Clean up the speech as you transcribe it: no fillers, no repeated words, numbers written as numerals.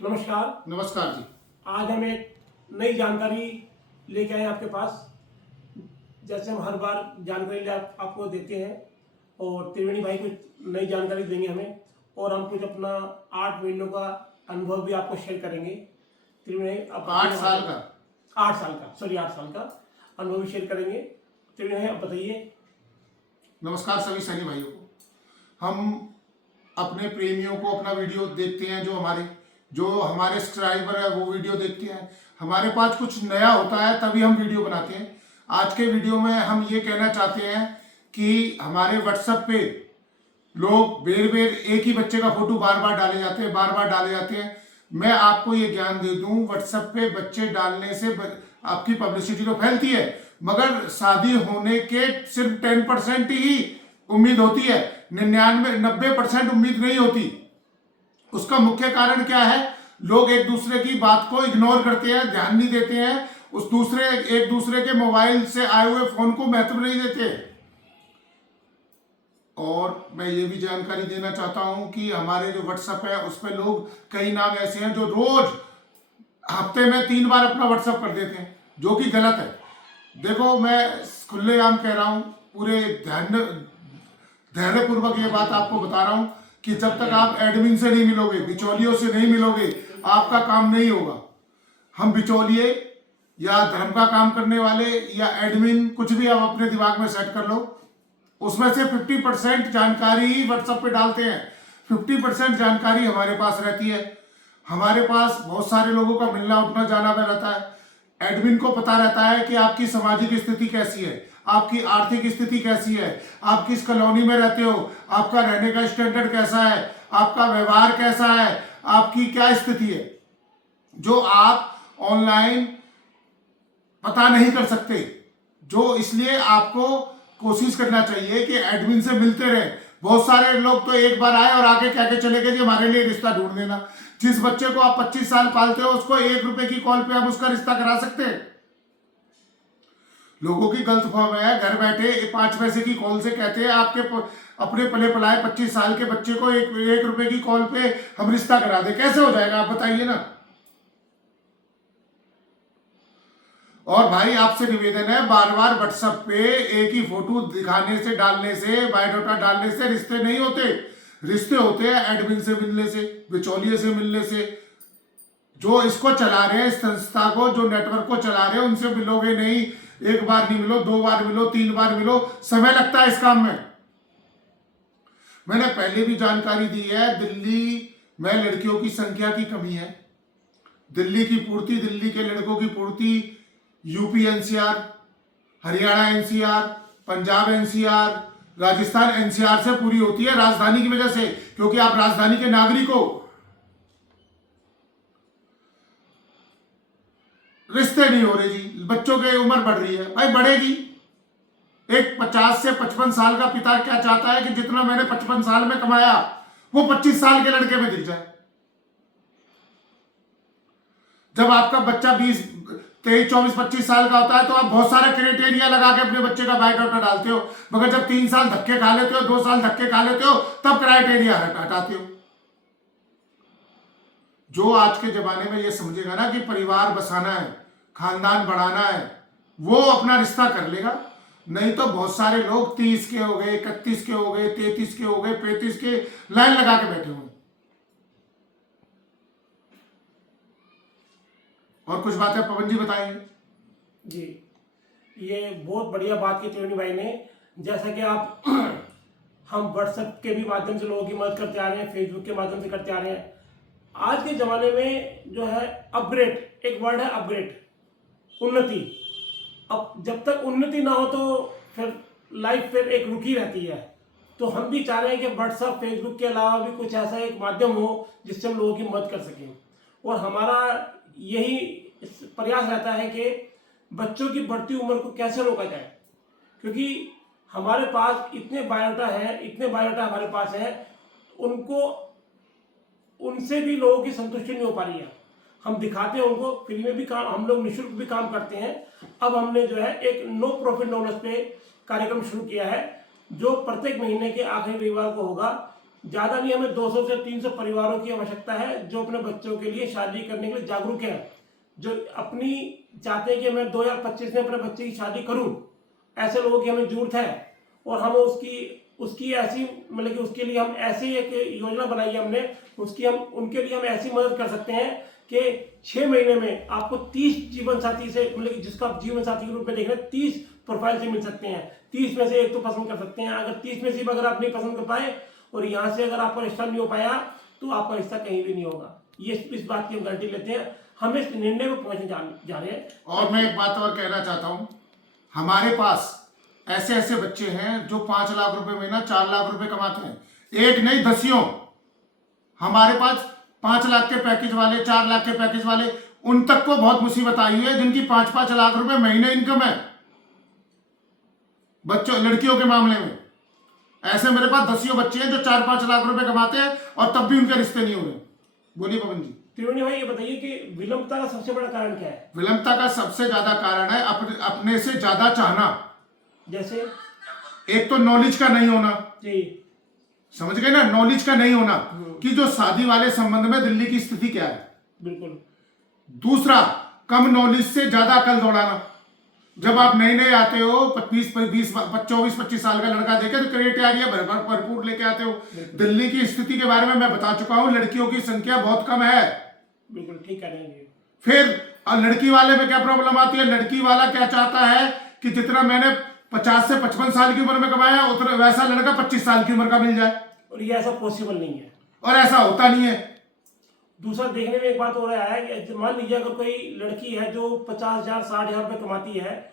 नमस्कार। नमस्कार जी। आज हम एक नई जानकारी लेके आए आपके पास। जैसे हम हर बार जानकारी आपको देते हैं और त्रिवेणी भाई कुछ नई जानकारी देंगे हमें, और हम कुछ अपना 8 महीनों का अनुभव भी आपको शेयर करेंगे। त्रिवेणी आप 8 साल का 8 साल का 8 साल का अनुभव भी शेयर करेंगे। त्रिवेणी भाई आप बताइए। नमस्कार सभी सैनी भाइयों को। हम अपने प्रेमियों को अपना वीडियो देखते हैं, जो हमारे सब्सक्राइबर है वो वीडियो देखते हैं। हमारे पास कुछ नया होता है तभी हम वीडियो बनाते हैं। आज के वीडियो में हम ये कहना चाहते हैं कि हमारे व्हाट्सएप पे लोग बेर बेर एक ही बच्चे का फोटो बार बार डाले जाते हैं। मैं आपको ये ज्ञान दे दूं, व्हाट्सएप पे बच्चे डालने से आपकी पब्लिसिटी तो फैलती है, मगर शादी होने के सिर्फ 10% ही उम्मीद होती है, 90% उम्मीद नहीं होती। उसका मुख्य कारण क्या है? लोग एक दूसरे की बात को इग्नोर करते हैं, ध्यान नहीं देते हैं, एक दूसरे के मोबाइल से आए हुए फोन को महत्व नहीं देते। और मैं ये भी जानकारी देना चाहता हूं कि हमारे जो व्हाट्सएप है उस पर लोग, कई नाम ऐसे हैं जो रोज हफ्ते में 3 बार अपना व्हाट्सएप कर देते हैं, जो कि गलत है। देखो, मैं खुलेआम कह रहा हूं, पूरे ध्यानपूर्वक ये बात आपको बता रहा हूं कि जब तक आप एडमिन से नहीं मिलोगे, बिचौलियों से नहीं मिलोगे, आपका काम नहीं होगा। हम बिचौलिए या धर्म का काम करने वाले या एडमिन, कुछ भी आप अपने दिमाग में सेट कर लो, उसमें से 50% जानकारी ही व्हाट्सएप पे डालते हैं। 50% जानकारी हमारे पास रहती है। हमारे पास बहुत सारे लोगों का मिलना उठना जाना पे रहता है। एडमिन को पता रहता है कि आपकी सामाजिक स्थिति कैसी है, आपकी आर्थिक स्थिति कैसी है, आप किस कॉलोनी में रहते हो, आपका रहने का स्टैंडर्ड कैसा है, आपका व्यवहार कैसा है, आपकी क्या स्थिति है, जो आप ऑनलाइन पता नहीं कर सकते। जो इसलिए आपको कोशिश करना चाहिए कि एडमिन से मिलते रहे। बहुत सारे लोग तो एक बार आए और आगे कह के चले गए कि हमारे लिए रिश्ता ढूंढ देना। जिस बच्चे को आप 25 साल पालते हो, उसको 1 रुपए की कॉल पे आप उसका रिश्ता करा सकते हैं? लोगों की गलत फहमी है, घर बैठे 5 पैसे की कॉल से कहते हैं आपके अपने पले पलाए 25 साल के बच्चे को 1 रुपए की कॉल पे हम रिश्ता करा दे। कैसे हो जाएगा आप बताइए ना। और भाई आपसे निवेदन है, बार बार व्हाट्सएप पे एक ही फोटो दिखाने से, डालने से, बायोडाटा डालने से रिश्ते नहीं होते। रिश्ते होते हैं एडमिन से मिलने से, बिचौलिए से मिलने से। जो इसको चला रहे हैं, इस संस्था को, जो नेटवर्क को चला रहे हैं, उनसे मिलोगे नहीं। एक बार नहीं मिलो, 2 बार मिलो, 3 बार मिलो, समय लगता है इस काम में। मैंने पहले भी जानकारी दी है, दिल्ली में लड़कियों की संख्या की कमी है। दिल्ली के लड़कों की पूर्ति UP NCR, Haryana NCR, Punjab NCR, Rajasthan NCR से पूरी होती है, राजधानी की वजह से, क्योंकि आप राजधानी के नागरिक हो। रिश्ते नहीं हो रहे जी, बच्चों की उम्र बढ़ रही है। भाई बढ़ेगी। एक 50 से 55 साल का पिता क्या चाहता है कि जितना मैंने 55 साल में कमाया वो 25 साल के लड़के में दिख जाए। जब आपका बच्चा 23, 24, 25 साल का होता है तो आप बहुत सारे क्राइटेरिया लगा के अपने बच्चे का बायोडाटा डालते हो, मगर जब 3 साल धक्के खा लेते हो, 2 साल धक्के खा लेते हो, तब क्राइटेरिया हटाते हो। जो आज के जमाने में ये समझेगा ना कि परिवार बसाना है, खानदान बढ़ाना है, वो अपना रिश्ता कर लेगा। नहीं तो बहुत सारे लोग 30 के हो गए, 31 के हो गए, 33 के हो गए, 35 के लाइन लगा के बैठे हुए। और कुछ बातें पवन जी बताएंगे। जी, ये बहुत बढ़िया बात की त्रिवेणी भाई ने। जैसा कि आप हम व्हाट्सएप के भी माध्यम से लोगों की मदद करते आ रहे हैं, फेसबुक के माध्यम से करते आ रहे हैं। आज के ज़माने में जो है अपग्रेड, एक वर्ड है अपग्रेड, उन्नति। अब जब तक उन्नति ना हो तो फिर लाइफ फिर एक रुकी रहती है। तो हम भी चाह रहे हैं कि व्हाट्सएप, फेसबुक के अलावा भी कुछ ऐसा एक माध्यम हो जिससे हम लोगों की मदद कर सकें। और हमारा यही प्रयास रहता है कि बच्चों की बढ़ती उम्र को कैसे रोका जाए, क्योंकि हमारे पास इतने बायोडाटा हमारे पास है, उनसे भी लोगों की संतुष्टि नहीं हो पा रही है। हम दिखाते हैं उनको, फ्री में भी काम, हम लोग निःशुल्क भी काम करते हैं। अब हमने जो है एक नो प्रॉफिट नो लॉस पे कार्यक्रम शुरू किया है, जो प्रत्येक महीने के आखिरी रविवार को होगा। ज़्यादा नहीं, हमें 200 से 300 परिवारों की आवश्यकता है जो अपने बच्चों के लिए शादी करने के लिए जागरूक हैं, जो अपनी चाहते हैं कि मैं 2025 में अपने बच्चे की शादी करूं। ऐसे लोगों की हमें जरूरत है और हम उसकी ऐसी मतलब कि उसके लिए हम ऐसी एक योजना बनाई है हमने, उसकी हम उनके लिए हम ऐसी मदद कर सकते हैं कि 6 महीने में आपको 30 जीवन साथी से मतलब कि जिसको आप जीवन साथी के रूप में देख रहे हैं 30 प्रोफाइल से मिल सकते हैं। 30 में से एक तो पसंद कर सकते हैं। अगर 30 में से अगर आप नहीं पसंद कर पाए और यहाँ से अगर आपका रिश्ता नहीं हो पाया तो आपका रिश्ता कहीं भी नहीं होगा। ये इस बात की हम गारंटी लेते हैं। हम इस निर्णय में पहुंचने जा रहे हैं। और मैं एक बात और कहना चाहता हूं, हमारे पास ऐसे ऐसे बच्चे हैं जो 5 लाख रुपए महीना 4 लाख रुपए कमाते हैं। एक नहीं दसियों हमारे पास 5 लाख के पैकेज वाले, 4 लाख के पैकेज वाले, उन तक को बहुत मुसीबत आई है जिनकी 5-5 लाख रुपए महीने इनकम है बच्चों लड़कियों के मामले में। ऐसे मेरे पास दसियों बच्चे हैं जो 4-5 लाख रुपए कमाते हैं और तब भी उनके रिश्ते नहीं हो रहे। बोलिए पवन जी। त्रिवेणी भाई ये बताइए कि विलंबता का सबसे बड़ा कारण क्या है? विलंबता का सबसे ज्यादा कारण है अपने से ज्यादा चाहना। जैसे एक तो नॉलेज का नहीं होना, जी समझ गए ना, नॉलेज का नहीं होना कि जो शादी वाले संबंध में दिल्ली की स्थिति क्या है। बिल्कुल। दूसरा, कम नॉलेज से ज्यादा अकल दौड़ाना। जब आप नए नए आते हो 24-25 साल का लड़का देखे तो क्राइटेरिया भरपूर लेके आते हो। दिल्ली की स्थिति के बारे में मैं बता चुका हूं, लड़कियों की संख्या बहुत कम है। बिल्कुल ठीक कह रहे हैं। फिर लड़की वाले में क्या प्रॉब्लम आती है, लड़की वाला क्या चाहता है कि जितना मैंने 50 से 55 साल की उम्र में कमाया उतना वैसा लड़का 25 साल की उम्र का मिल जाए, और ये ऐसा पॉसिबल नहीं है और ऐसा होता नहीं है। दूसरा देखने में एक बात हो रहा है कि मान लीजिए अगर कोई लड़की है जो 50,000 60,000 रुपये कमाती है